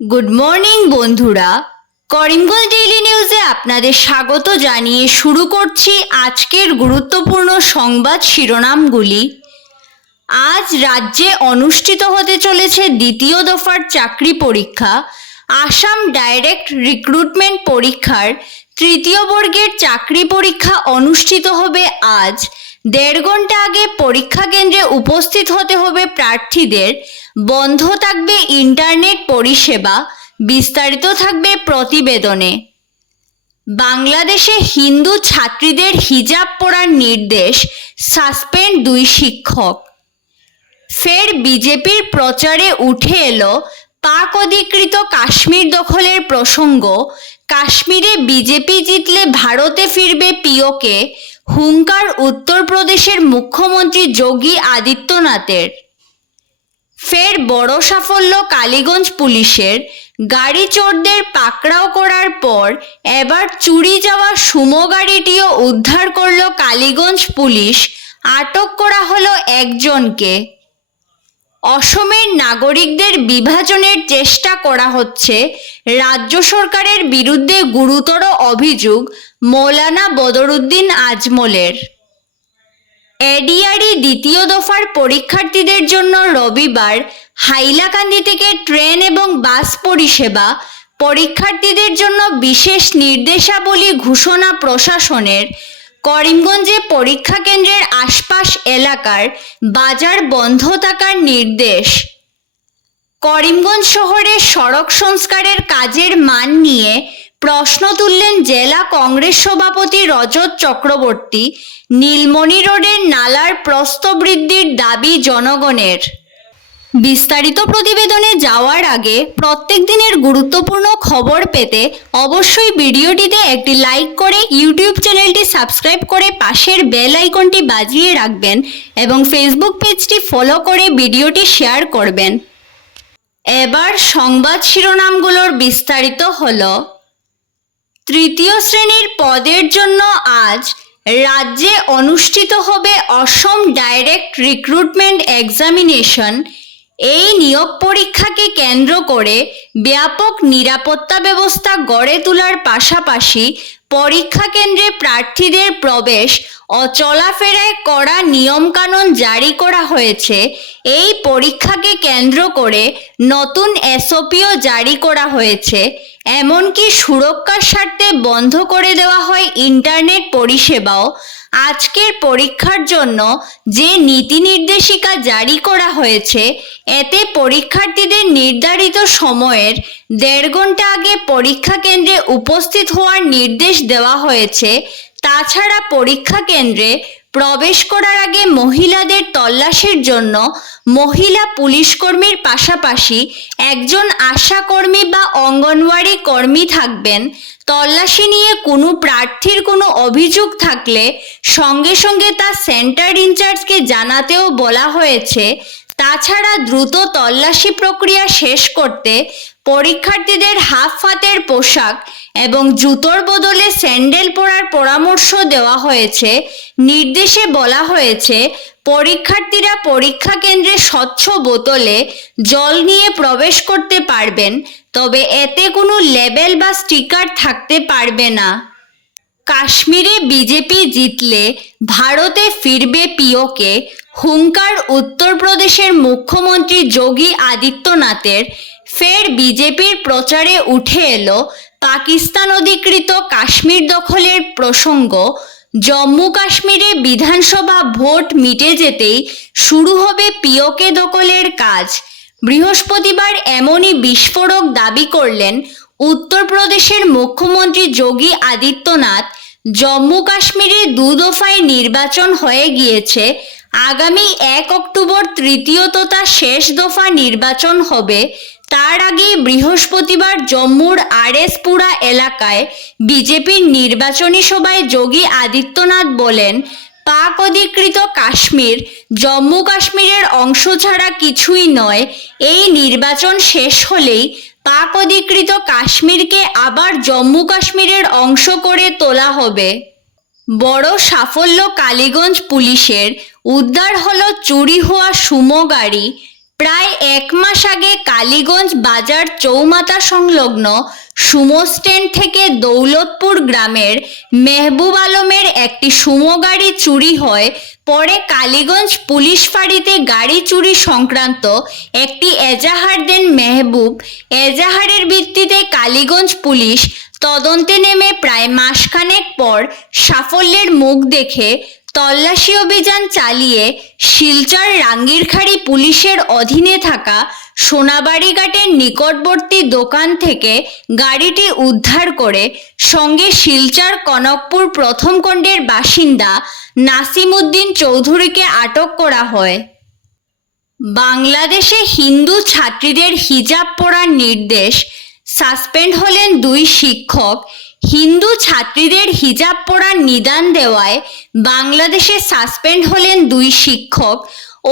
Good morning বন্ধুরা, Karimganj daily নিউজে আপনাদের স্বাগত জানিয়ে শুরু করছি আজকের গুরুত্বপূর্ণ সংবাদ শিরোনামগুলি। আজ রাজ্যে অনুষ্ঠিত হতে চলেছে দ্বিতীয় দফার চাকরি পরীক্ষা। আসাম ডাইরেক্ট রিক্রুটমেন্ট পরীক্ষার তৃতীয় বর্গের চাকরি পরীক্ষা অনুষ্ঠিত হবে আজ। 1.5 ঘন্টা আগে পরীক্ষা কেন্দ্রে উপস্থিত হতে হবে প্রার্থীদের। বন্ধ থাকবে ইন্টারনেট পরিষেবা। বিস্তারিত থাকবে প্রতিবেদনে। বাংলাদেশে হিন্দু ছাত্রীদের হিজাব পরার নির্দেশ, সাসপেন্ড 2 শিক্ষক। ফের বিজেপির প্রচারে উঠে এলো পাক অধিকৃত কাশ্মীর দখলের প্রসঙ্গ। কাশ্মীরে বিজেপি জিতলে ভারতে ফিরবে পিওকে, হুঙ্কার উত্তরপ্রদেশের মুখ্যমন্ত্রী যোগী আদিত্যনাথের। ফের বড় সাফল্য কালীগঞ্জ পুলিশের। গাড়ি চোরদের পাকড়াও করার পর এবার চুরি যাওয়া সুমো গাড়িটিও উদ্ধার করল কালীগঞ্জ পুলিশ। আটক করা হলো একজনকে। অসমের নাগরিকদের বিভাজনের চেষ্টা করা হচ্ছে, রাজ্য সরকারের বিরুদ্ধে গুরুতর অভিযোগ মৌলানা বদরুদ্দিন আজমলের। এডিআরই দ্বিতীয় দফার পরীক্ষার্থীদের জন্য রবিবার হাইলাকান্দি থেকে ট্রেন এবং বাস পরিষেবা। পরীক্ষার্থীদের জন্য বিশেষ নির্দেশাবলী ঘোষণা প্রশাসনের। করিমগঞ্জে পরীক্ষা কেন্দ্রের আশপাশ এলাকার বাজার বন্ধ থাকার নির্দেশ। করিমগঞ্জ শহরে সড়ক সংস্কারের কাজের মান নিয়ে প্রশ্ন তুললেন জেলা কংগ্রেস সভাপতি রজত চক্রবর্তী। নীলমণি রোডের নালার প্রস্থ বৃদ্ধির দাবি জনগণের। বিস্তারিত প্রতিবেদনে যাওয়ার আগে প্রত্যেক দিনের গুরুত্বপূর্ণ খবর পেতে অবশ্যই ভিডিওটিতে একটি লাইক করে ইউটিউব চ্যানেলটি সাবস্ক্রাইব করে পাশের বেল আইকনটি বাজিয়ে রাখবেন এবং ফেসবুক পেজটি ফলো করে ভিডিওটি শেয়ার করবেন। এবার সংবাদ শিরোনামগুলোর বিস্তারিত হলো। তৃতীয় শ্রেণীর পদের জন্য আজ রাজ্যে অনুষ্ঠিত হবে অসম ডাইরেক্ট রিক্রুটমেন্ট এক্সামিনেশন। এই নিয়োগ পরীক্ষাকে কেন্দ্র করে ব্যাপক নিরাপত্তা ব্যবস্থা গড়ে তোলার পাশাপাশি পরীক্ষা কেন্দ্রে প্রার্থীদের প্রবেশ ও চলাফেরায় কড়া নিয়মকানুন জারি করা হয়েছে। এই পরীক্ষাকে কেন্দ্র করে নতুন এসওপিও জারি করা হয়েছে। এমনকি সুরক্ষার স্বার্থে বন্ধ করে দেওয়া হয় ইন্টারনেট পরিষেবাও। আজকের পরীক্ষার জন্য যে নীতি নির্দেশিকা জারি করা হয়েছে এতে পরীক্ষার্থীদের নির্ধারিত সময়ের 1.5 ঘন্টা আগে পরীক্ষা কেন্দ্রে উপস্থিত হওয়ার নির্দেশ দেওয়া হয়েছে। তাছাড়া পরীক্ষা কেন্দ্রে প্রবেশ করার আগে মহিলাদের তল্লাশির জন্য মহিলা পুলিশ কর্মীর পাশাপাশি একজন আশা কর্মী বা অঙ্গনওয়াড়ি কর্মী থাকবেন। তল্লাশি নিয়ে কোনো প্রার্থীর কোনো অভিযোগ থাকলে সঙ্গে সঙ্গে তা সেন্টার ইনচার্জকে জানাতেও বলা হয়েছে। তাছাড়া দ্রুত তল্লাশি প্রক্রিয়া শেষ করতে পরীক্ষার্থীদের হাফ হাতের পোশাক এবং জুতোর বদলে স্যান্ডেল পরার পরামর্শ দেওয়া হয়েছে। নির্দেশে বলা হয়েছে পরীক্ষার্থীরা পরীক্ষা কেন্দ্রে স্বচ্ছ বোতলে জল নিয়ে প্রবেশ করতে পারবেন, তবে এতে কোনো লেবেল বা স্টিকার থাকতে পারবে না। কাশ্মীরে বিজেপি জিতলে ভারতে ফিরবে পিওকে, হুঙ্কার উত্তরপ্রদেশের মুখ্যমন্ত্রী যোগী আদিত্যনাথের। ফের বিজেপির প্রচারে উঠে এলো পাকিস্তান অধিকৃত কাশ্মীর দখলের প্রসঙ্গ। জম্মু কাশ্মীরে বিধানসভা ভোট মিটে যেতেই শুরু হবে পিওকে দখলের কাজ। বৃহস্পতিবার এমনই বিস্ফোরক দাবি করলেন উত্তরপ্রদেশের মুখ্যমন্ত্রী যোগী আদিত্যনাথ। জম্মু কাশ্মীরে 2 দফায় নির্বাচন হয়ে গিয়েছে। আগামী 1 অক্টোবর তৃতীয় তথা শেষ দফা নির্বাচন হবে। তার আগে বৃহস্পতিবার জম্মুর আরএসপুরা এলাকায় বিজেপির নির্বাচনী সভায় যোগী আদিত্যনাথ বলেন, পাক অধিকৃত কাশ্মীর জম্মু কাশ্মীরের অংশ ছাড়া কিছুই নয়। এই নির্বাচন শেষ হলেই পাক অধিকৃত কাশ্মীরকে আবার জম্মু কাশ্মীরের অংশ করে তোলা হবে। বড় সাফল্য কালীগঞ্জ পুলিশের। উদ্ধার হলো চুরি হওয়া সুমো গাড়ি। প্রায় 1 মাস আগে কালীগঞ্জ বাজার চৌমাথা সংলগ্ন সুমো স্ট্যান্ড থেকে দৌলতপুর গ্রামের মেহবুব আলমের একটি সুমো গাড়ি চুরি হয়। পরে কালীগঞ্জ পুলিশ ফাঁড়িতে গাড়ি চুরি সংক্রান্ত একটি এজাহার দেন মেহবুব। এজাহারের ভিত্তিতে কালীগঞ্জ পুলিশ তদন্তে নেমে প্রায় মাসখানেক পর সাফল্যের মুখ দেখে তল্লাশি অভিযান চালিয়ে শিলচর রাঙ্গিরখাড়ি পুলিশের অধীনে থাকা সোনাবাড়িঘাটের নিকটবর্তী দোকান থেকে গাড়িটি উদ্ধার করে সঙ্গে শিলচর কনকপুর প্রথম খণ্ডের বাসিন্দা নাসিম উদ্দিন চৌধুরীকে আটক করা হয়। বাংলাদেশে হিন্দু ছাত্রীদের হিজাব পরার নির্দেশ, সাসপেন্ড হলেন 2 শিক্ষক। হিন্দু ছাত্রীদের হিজাব পরার নিদান দেওয়ায় বাংলাদেশে সাসপেন্ড হলেন 2 শিক্ষক।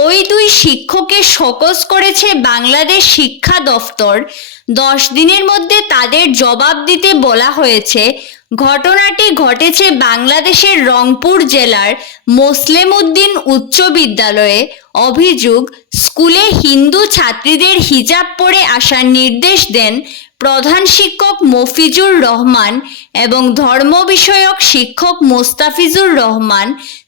ওই 2 শিক্ষককে শোকজ করেছে বাংলাদেশ শিক্ষা দফতর। 10 দিনের মধ্যে তাদের জবাব দিতে বলা হয়েছে। ঘটনাটি ঘটেছে বাংলাদেশের রংপুর জেলার মোসলেম উদ্দিন উচ্চ বিদ্যালয়ে। অভিযোগ, স্কুলে হিন্দু ছাত্রীদের হিজাব পরে আসার নির্দেশ দেন প্রধান শিক্ষক মফিজুর রহমান এবং ধর্ম বিষয়ক শিক্ষক মোস্তাফিজুর রহমান।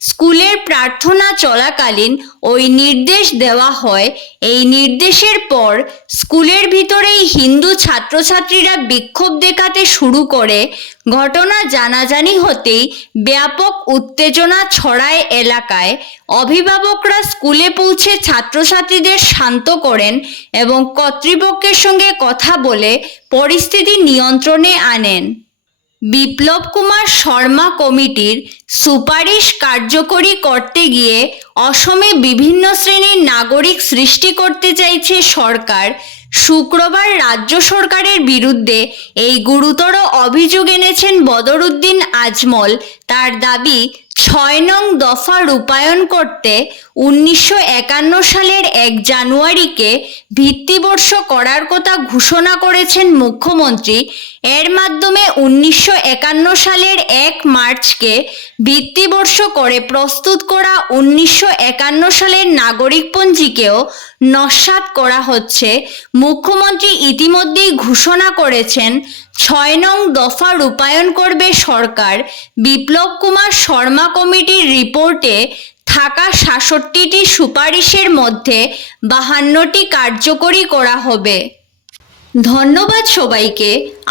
স্কুলের প্রার্থনা চলাকালীন ওই নির্দেশ দেওয়া হয়। এই নির্দেশের পর স্কুলের ভিতরেই হিন্দু ছাত্রছাত্রীরা বিক্ষোভ দেখাতে শুরু করে। ঘটনা জানাজানি হতেই ব্যাপক উত্তেজনা ছড়ায় এলাকায়। অভিভাবকরা স্কুলে পৌঁছে ছাত্রছাত্রীদের শান্ত করেন এবং কর্তৃপক্ষের সঙ্গে কথা বলে পরিস্থিতি নিয়ন্ত্রণে আনেন। বিপ্লব কুমার শর্মা কমিটির সুপারিশ কার্যকরী করতে গিয়ে অসমে বিভিন্ন শ্রেণীর নাগরিক সৃষ্টি করতে চাইছে সরকার। শুক্রবার রাজ্য সরকারের বিরুদ্ধে এই গুরুতর অভিযোগ এনেছেন বদরুদ্দিন আজমল। তার দাবি, 6 নং দফা রূপায়ণ করতে 1951 সালের 1 জানুয়ারিকে ভিত্তিবর্ষ করার কথা ঘোষণা করেছেন মুখ্যমন্ত্রী। এর মাধ্যমে 1951 সালের 1 মার্চকে ভিত্তিবর্ষ করে প্রস্তুত করা 1951 সালের নাগরিকপঞ্জিকেও নস্যাৎ করা হচ্ছে। মুখ্যমন্ত্রী ইতিমধ্যেই ঘোষণা করেছেন 6 নং দফা রূপায়ণ করবে সরকার। বিপ্লব কুমার শর্মা কমিটির রিপোর্টে থাকা 66টি সুপারিশের মধ্যে 52টি কার্যকরী করা হবে। ধন্যবাদ সবাইকে।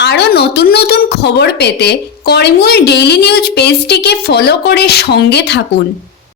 আরও নতুন নতুন খবর পেতে করিমুল ডেইলি নিউজ পেজটিকে ফলো করে সঙ্গে থাকুন।